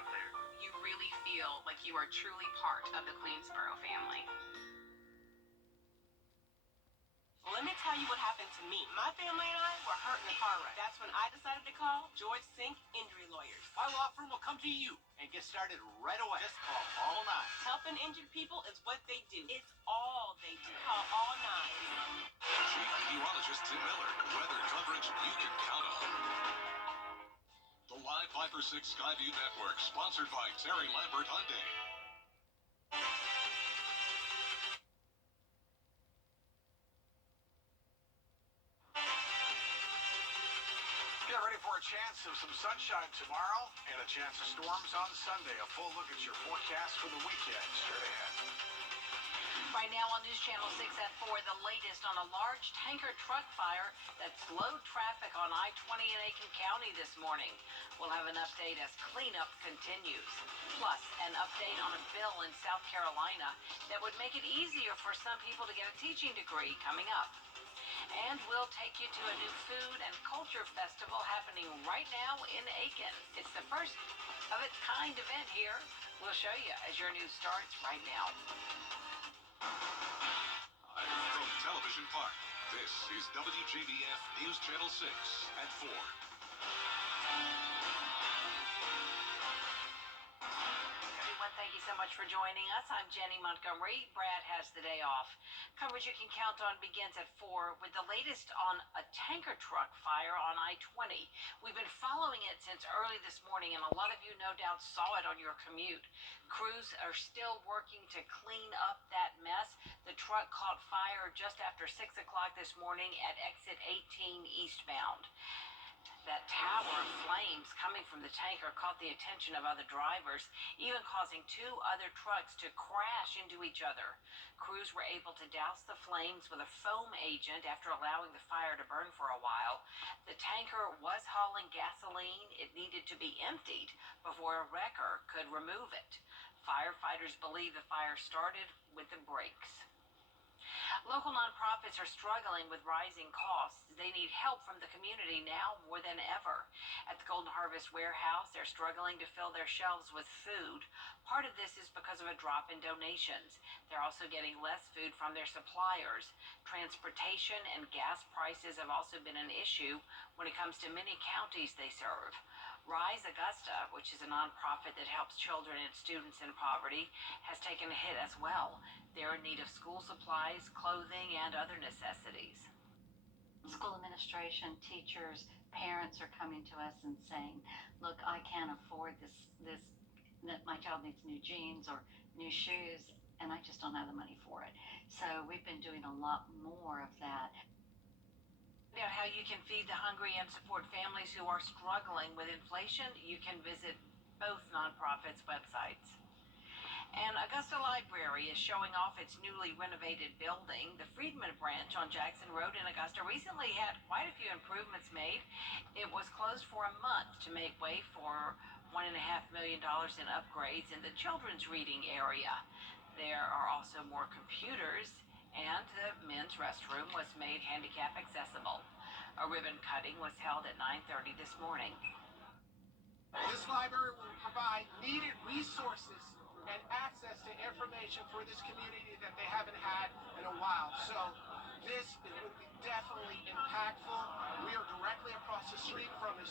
out there. You really feel like you are truly part of the Queensboro family. Let me tell you what happened to me. My family and I were hurt in a car wreck. That's when I decided to call George Sink Injury Lawyers. My law firm will come to you and get started right away. Just call all nines. Helping injured people is what they do. It's all they do. Call all nines. Chief Meteorologist Tim Miller. Weather coverage you can count on. The Live 5 for 6 Skyview Network, sponsored by Terry Lambert Hyundai. Get ready for a chance of some sunshine tomorrow and a chance of storms on Sunday. A full look at your forecast for the weekend straight ahead. Right now on News Channel 6 at 4, the latest on a large tanker truck fire that slowed traffic on I-20 in Aiken County this morning. We'll have an update as cleanup continues. Plus, an update on a bill in South Carolina that would make it easier for some people to get a teaching degree coming up. And we'll take you to a new food and culture festival happening right now in Aiken. It's the first of its kind event here. We'll show you as your news starts right now. From Television Park, this is WJBF News Channel 6 at 4. Everyone, thank you so much for joining us. I'm Jenny Montgomery. Brad has the day off. Coverage you can count on begins at 4 with the latest on a tanker truck fire on I-20. We've been following it since early this morning, and a lot of you no doubt saw it on your commute. Crews are still working to clean up that mess. The truck caught fire just after 6 o'clock this morning at exit 18 eastbound. That tower of flames coming from the tanker caught the attention of other drivers, even causing 2 other trucks to crash into each other. Crews were able to douse the flames with a foam agent after allowing the fire to burn for a while. The tanker was hauling gasoline. It needed to be emptied before a wrecker could remove it. Firefighters believe the fire started with the brakes. Local nonprofits are struggling with rising costs. They need help from the community now more than ever. At the Golden Harvest Warehouse, they're struggling to fill their shelves with food. Part of this is because of a drop in donations. They're also getting less food from their suppliers. Transportation and gas prices have also been an issue when it comes to many counties they serve. Rise Augusta, which is a nonprofit that helps children and students in poverty, has taken a hit as well. They're in need of school supplies, clothing, and other necessities. School administration, teachers, parents are coming to us and saying, look, I can't afford this, my child needs new jeans or new shoes, and I just don't have the money for it. So we've been doing a lot more of that. Find out how you can feed the hungry and support families who are struggling with inflation. You can visit both nonprofits' websites. And Augusta Library is showing off its newly renovated building. The Friedman branch on Jackson Road in Augusta recently had quite a few improvements made. It was closed for a month to make way for $1.5 million in upgrades in the children's reading area. There are also more computers, and the men's restroom was made handicap accessible. A ribbon cutting was held at 9:30 this morning. This library will provide needed resources and access to information for this community that they haven't had in a while. So this will be definitely impactful. We are directly across the street from a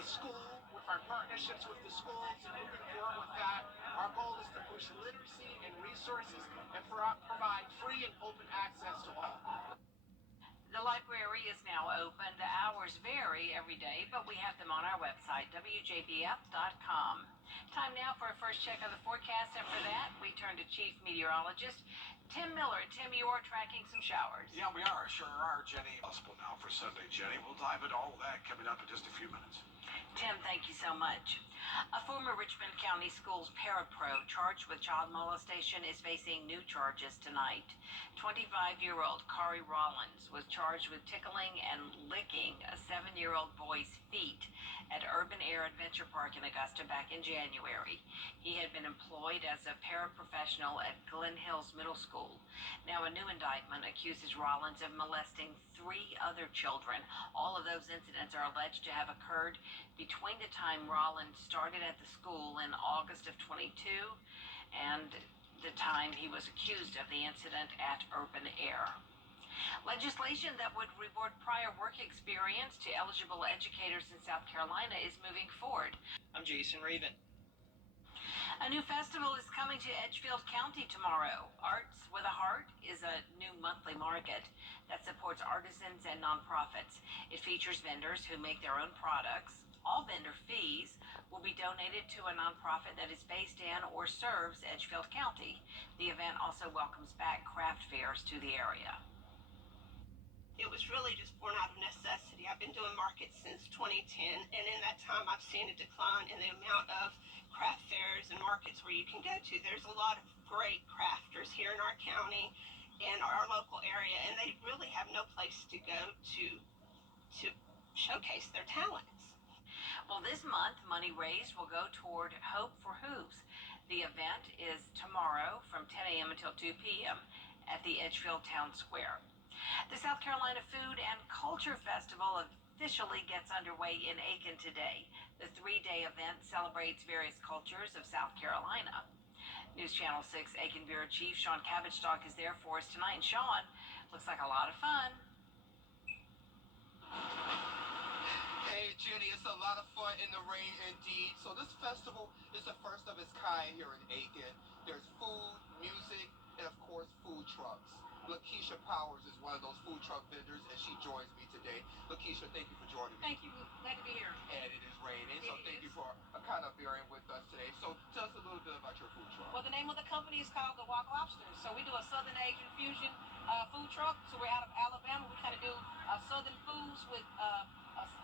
school with our partnerships with the schools and moving forward with that. Our goal is to push literacy and resources and provide free and open access to all. The library is now open. The hours vary every day, but we have them on our website, wjbf.com. Time now for a first check of the forecast, and for that, we turn to Chief Meteorologist Tim Miller. Tim, you are tracking some showers. Yeah, we are. Sure are, Jenny. Possible now for Sunday, Jenny. We'll dive into all of that coming up in just a few minutes. Tim, thank you so much. A former Richmond County Schools parapro charged with child molestation is facing new charges tonight. 25-year-old Kari Rollins was charged with tickling and licking a 7-year-old boy's feet at Urban Air Adventure Park in Augusta back in January. He had been employed as a paraprofessional at Glen Hills Middle School. Now, a new indictment accuses Rollins of molesting 3 other children. All of those incidents are alleged to have occurred between the time Rollins started at the school school in August of 22, and the time he was accused of the incident at Urban Air. Legislation that would reward prior work experience to eligible educators in South Carolina is moving forward. I'm Jason Raven. A new festival is coming to Edgefield County tomorrow. Arts with a Heart is a new monthly market that supports artisans and nonprofits. It features vendors who make their own products. All vendor fees will be donated to a nonprofit that is based in or serves Edgefield County. The event also welcomes back craft fairs to the area. It was really just born out of necessity. I've been doing markets since 2010, and in that time I've seen a decline in the amount of craft fairs and markets where you can go to. There's a lot of great crafters here in our county and our local area, and they really have no place to go to showcase their talents. Well, this month, money raised will go toward Hope for Hooves. The event is tomorrow from 10 a.m. until 2 p.m. at the Edgefield Town Square. The South Carolina Food and Culture Festival officially gets underway in Aiken today. The three-day event celebrates various cultures of South Carolina. News Channel 6 Aiken Bureau Chief Sean Cabbage-Stock is there for us tonight. And Sean, looks like a lot of fun. Hey Jenny, it's a lot of fun in the rain indeed. So this festival is the first of its kind here in Aiken. There's food, music, and of course food trucks. Lakeisha Powers is one of those food truck vendors, and she joins me today. Lakeisha, thank you for joining me. Thank you. Glad to be here. And it is raining, so thank you for kind of bearing with us today. So tell us a little bit about your food truck. Well, the name of the company is called the Walk Lobster. So we do a Southern Asian fusion food truck. So we're out of Alabama. We kind of do Southern foods with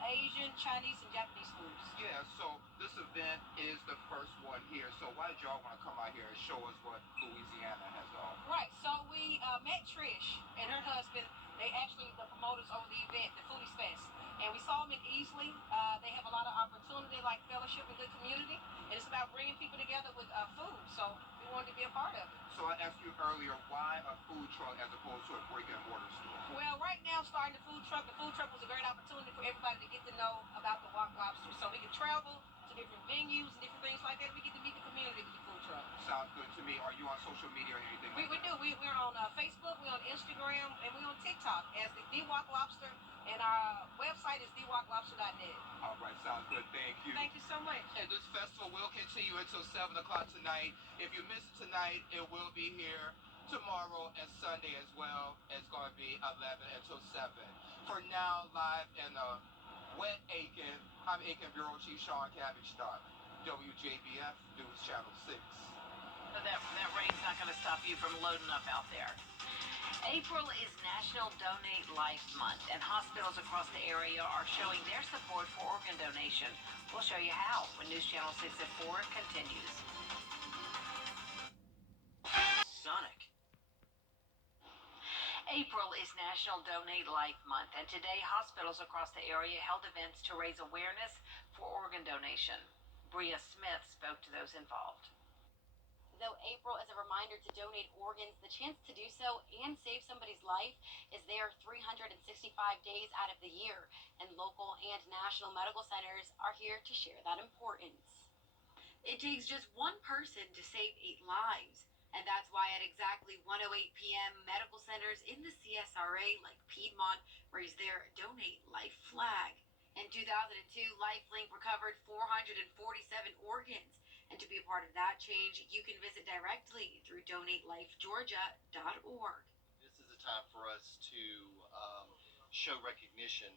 Asian, Chinese, and Japanese foods. Yeah, so this event is the first one here. So why did y'all want to come out here and show us what Louisiana has to offer? Right. So we met Trish and her husband. They actually the promoters over the event, the Foodies Fest. And we saw them in Easley. They have a lot of opportunity, like fellowship and good community. And it's about bringing people together with food. So we wanted to be a part of it. So I asked you earlier, why a food truck as opposed to a brick and mortar store? Well, right now, starting the food truck was a great opportunity for everybody to get to know about the Walk Lobster. So we can travel to different venues and different things like that. We get to meet the community with the food truck. Sounds good to me. Are you on social media or anything We like that? do. We're on Facebook, we're on Instagram, and we're on TikTok as the Walk Lobster. And our website is thewalklobster.net. All right, sounds good. Thank you. Thank you so much. And this festival will continue until 7 o'clock tonight. If you miss it tonight, it will be here tomorrow and Sunday as well. It's going to be 11 until 7. For now, live in wet Aiken, I'm Aiken Bureau Chief Sean Cabbage-Stock, Wjbf News Channel 6. That rain's not going to stop you from loading up out there. April is National Donate Life Month, and hospitals across the area are showing their support for organ donation. We'll show you how when News Channel 6 at 4 continues. Sonic. April is National Donate Life Month, and today hospitals across the area held events to raise awareness for organ donation. Bria Smith spoke to those involved. Though April is a reminder to donate organs, the chance to do so and save somebody's life is there 365 days out of the year, and local and national medical centers are here to share that importance. It takes just one person to save 8 lives, and that's why at exactly 1:08 p.m., medical centers in the CSRA like Piedmont raised their Donate Life flag. In 2002, LifeLink recovered 447 organs. And to be a part of that change, you can visit directly through donatelifegeorgia.org. This is a time for us to show recognition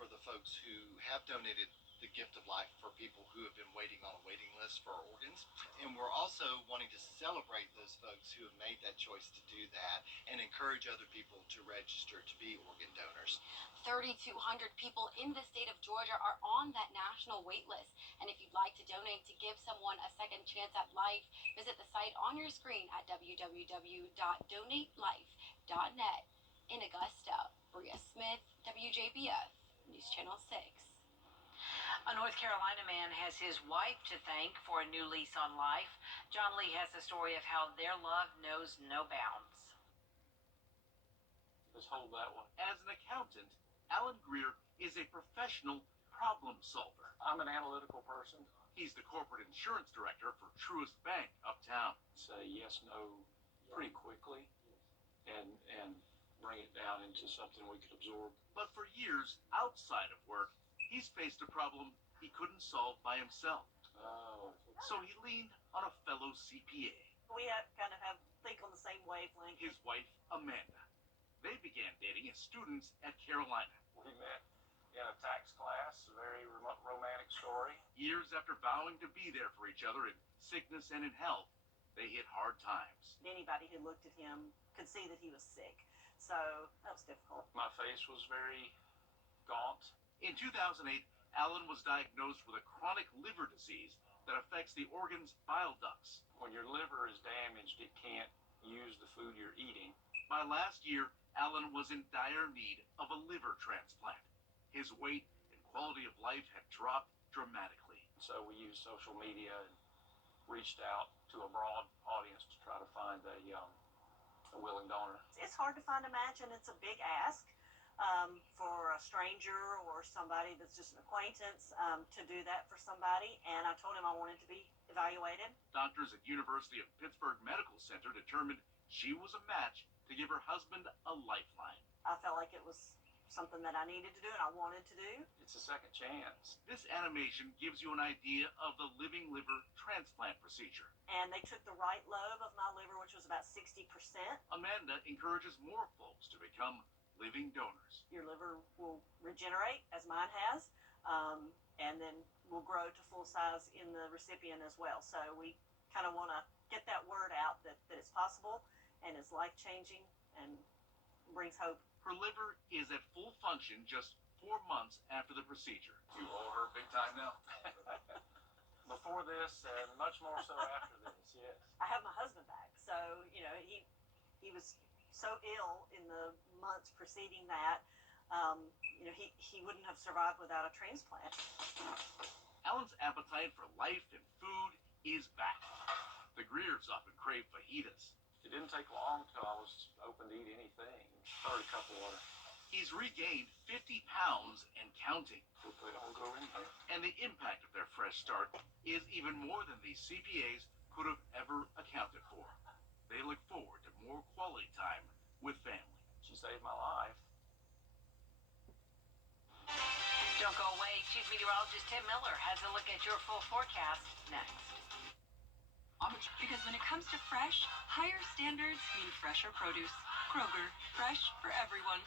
for the folks who have donated the gift of life for people who have been waiting on a waiting list for organs. And we're also wanting to celebrate those folks who have made that choice to do that and encourage other people to register to be organ donors. 3,200 people in the state of Georgia are on that national wait list. And if you'd like to donate to give someone a second chance at life, visit the site on your screen at www.donatelife.net. In Augusta, Bria Smith, WJBF, News Channel 6. A North Carolina man has his wife to thank for a new lease on life. John Lee has the story of how their love knows no bounds. Let's hold that one. As an accountant, Alan Greer is a professional problem solver. I'm an analytical person. He's the corporate insurance director for Truist Bank uptown. Say yes, no, pretty quickly, and bring it down into something we could absorb. But for years, outside of work, he's faced a problem he couldn't solve by himself. Oh. So he leaned on a fellow CPA. We kind of think on the same wavelength. His wife, Amanda. They began dating as students at Carolina. We met in a tax class, a very romantic story. Years after vowing to be there for each other in sickness and in health, they hit hard times. Anybody who looked at him could see that he was sick. So that was difficult. My face was very gaunt. In 2008, Alan was diagnosed with a chronic liver disease that affects the organ's bile ducts. When your liver is damaged, it can't use the food you're eating. By last year, Alan was in dire need of a liver transplant. His weight and quality of life had dropped dramatically. So we used social media and reached out to a broad audience to try to find a willing donor. It's hard to find a match, and it's a big ask for a stranger or somebody that's just an acquaintance to do that for somebody. And I told him I wanted to be evaluated. Doctors at University of Pittsburgh Medical Center determined she was a match to give her husband a lifeline. I felt like it was something that I needed to do and I wanted to do. It's a second chance. This animation gives you an idea of the living liver transplant procedure. And they took the right lobe of my liver, which was about 60%. Amanda encourages more folks to become living donors. Your liver will regenerate, as mine has, and then will grow to full size in the recipient as well. So we kind of want to get that word out that it's possible and it's life-changing and brings hope. Her liver is at full function just 4 months after the procedure. You owe her big time now. Before this, and much more so after this, yes. I have my husband back, so he was so ill in the months preceding that. He wouldn't have survived without a transplant. Alan's appetite for life and food is back. The Greers often crave fajitas. It didn't take long until I was open to eat anything. Started a cup of water. He's regained 50 pounds and counting. Hopefully it don't go in there. And the impact of their fresh start is even more than these CPAs could have ever accounted for. They look forward to more quality time with family. She saved my life. Don't go away. Chief Meteorologist Tim Miller has a look at your full forecast next. Because when it comes to fresh, higher standards mean fresher produce. Kroger, fresh for everyone.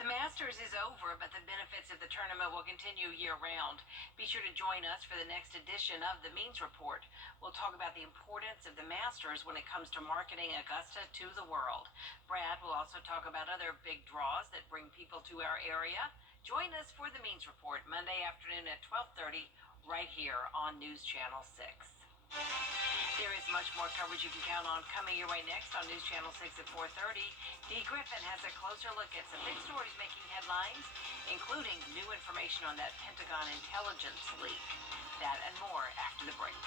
The Masters is over, but the benefits of the tournament will continue year-round. Be sure to join us for the next edition of the Means Report. We'll talk about the importance of the Masters when it comes to marketing Augusta to the world. Brad will also talk about other big draws that bring people to our area. Join us for the Means Report Monday afternoon at 12:30 right here on News Channel 6. There is much more coverage you can count on coming your way next on News Channel 6 at 4:30. Dee Griffin has a closer look at some big stories making headlines, including new information on that Pentagon intelligence leak. That and more after the break.